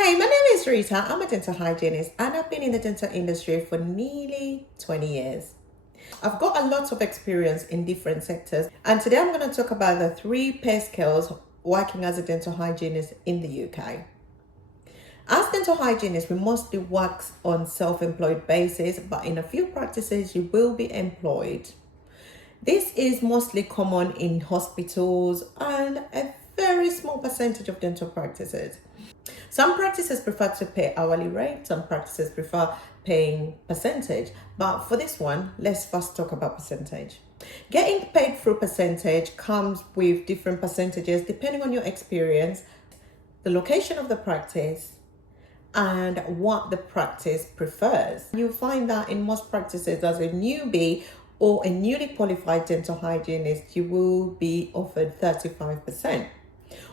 Hey, my name is Rita. I'm a dental hygienist and I've been in the dental industry for nearly 20 years. I've got a lot of experience in different sectors, and today I'm going to talk about the 3 pay scales working as a dental hygienist in the UK. As dental hygienists, we mostly work on self-employed basis, but in a few practices you will be employed. This is mostly common in hospitals and a very small percentage of dental practices. Some practices prefer to pay hourly rate, some practices prefer paying percentage. But for this one, let's first talk about percentage. Getting paid through percentage comes with different percentages depending on your experience, the location of the practice, and what the practice prefers. You'll find that in most practices, as a newbie or a newly qualified dental hygienist, you will be offered 35%.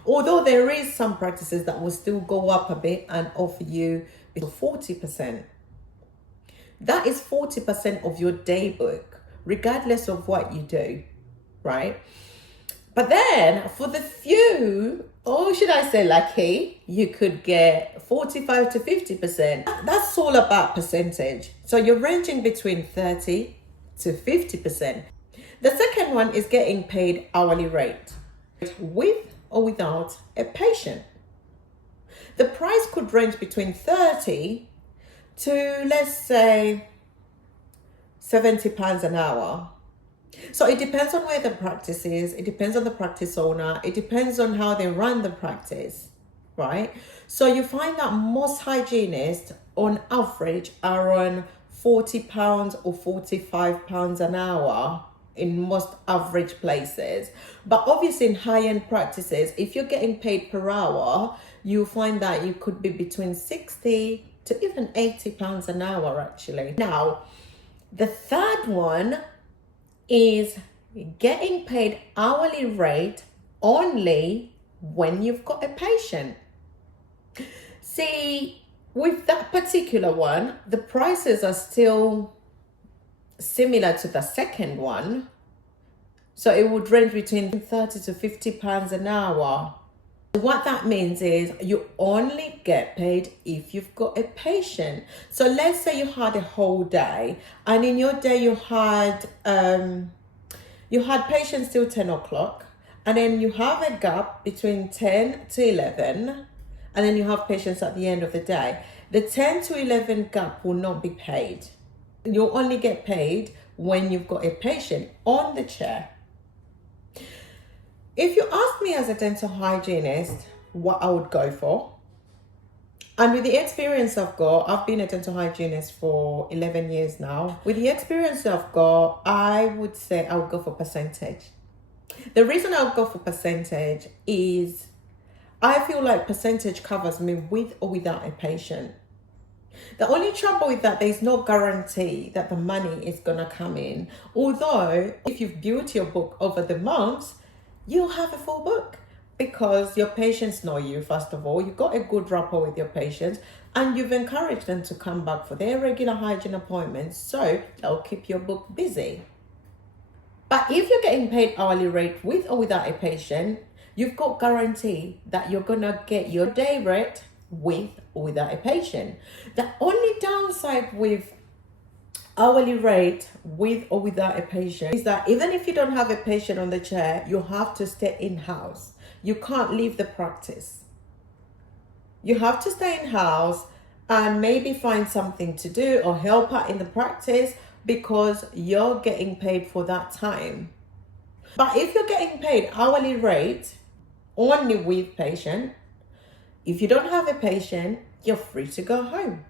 Although there is some practices that will still go up a bit and offer you 40%. That is 40% of your day book, regardless of what you do, right? But then for the few, or should I say lucky, you could get 45 to 50%. That's all about percentage. So you're ranging between 30 to 50%. The second one is getting paid hourly rate, with or without a patient. The price could range between 30 to, let's say, £70 an hour. So it depends on where the practice is, it depends on the practice owner, it depends on how they run the practice, right? So you find that most hygienists on average are on £40 or £45 an hour in most average places. But obviously in high-end practices, if you're getting paid per hour, you'll find that you could be between 60 to even £80 an hour actually. Now, the third one is getting paid hourly rate only when you've got a patient. See, with that particular one, the prices are still similar to the second one. So it would range between 30 to £50 an hour. What that means is you only get paid if you've got a patient. So let's say you had a whole day and in your day you had patients till 10 o'clock, and then you have a gap between 10 to 11, and then you have patients at the end of the day. The 10 to 11 gap will not be paid. You'll only get paid when you've got a patient on the chair. If you ask me as a dental hygienist what I would go for, and with the experience I've got, I've been a dental hygienist for 11 years now. With the experience I've got, I would say I would go for percentage. The reason I would go for percentage is I feel like percentage covers me with or without a patient. The only trouble with that, there's no guarantee that the money is going to come in. Although, if you've built your book over the months, you'll have a full book because your patients know you, first of all. You've got a good rapport with your patients and you've encouraged them to come back for their regular hygiene appointments, so they'll keep your book busy. But if you're getting paid hourly rate with or without a patient, you've got guarantee that you're going to get your day rate with or without a patient. The only downside with hourly rate with or without a patient is that even if you don't have a patient on the chair, you have to stay in-house. You can't leave the practice. You have to stay in-house and maybe find something to do or help out in the practice because you're getting paid for that time. But if you're getting paid hourly rate only with patient, if you don't have a patient, you're free to go home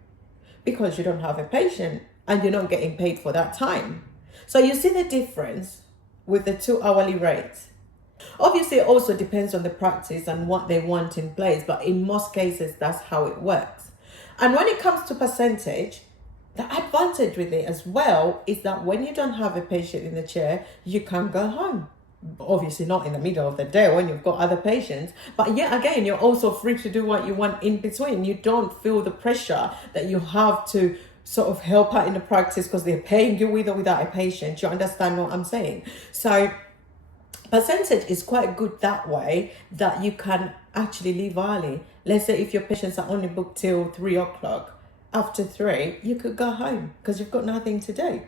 because you don't have a patient and you're not getting paid for that time. So you see the difference with the 2 hourly rates. Obviously, it also depends on the practice and what they want in place, but in most cases, that's how it works. And when it comes to percentage, the advantage with it as well is that when you don't have a patient in the chair, you can go home. Obviously not in the middle of the day when you've got other patients, but yet again, you're also free to do what you want in between. You don't feel the pressure that you have to sort of help out in the practice because they're paying you with or without a patient. You understand what I'm saying? So percentage is quite good that way, that you can actually leave early Let's say if your patients are only booked till 3 o'clock, after 3, you could go home because you've got nothing to do.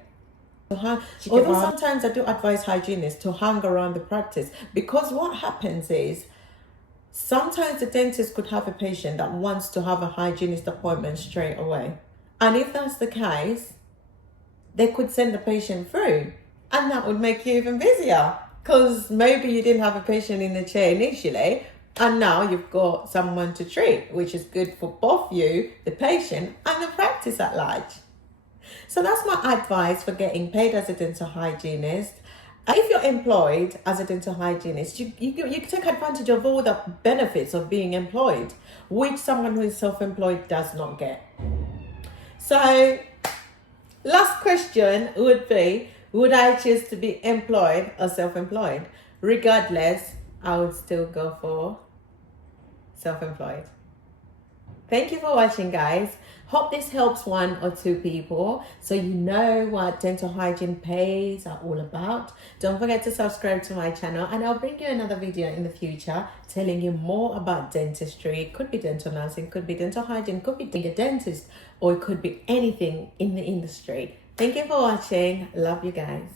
Although sometimes I do advise hygienists to hang around the practice, because what happens is sometimes the dentist could have a patient that wants to have a hygienist appointment straight away. And if that's the case, they could send the patient through, and that would make you even busier because maybe you didn't have a patient in the chair initially and now you've got someone to treat, which is good for both you, the patient, and the practice at large. So that's my advice for getting paid as a dental hygienist. If you're employed as a dental hygienist, you take advantage of all the benefits of being employed, which someone who is self-employed does not get. So last question would be, would I choose to be employed or self-employed? Regardless, I would still go for self-employed. Thank you for watching, guys. Hope this helps 1 or 2 people so you know what dental hygiene pays are all about. Don't forget to subscribe to my channel, and I'll bring you another video in the future telling you more about dentistry. It could be dental nursing, could be dental hygiene, could be being a dentist, or it could be anything in the industry. Thank you for watching. Love you guys.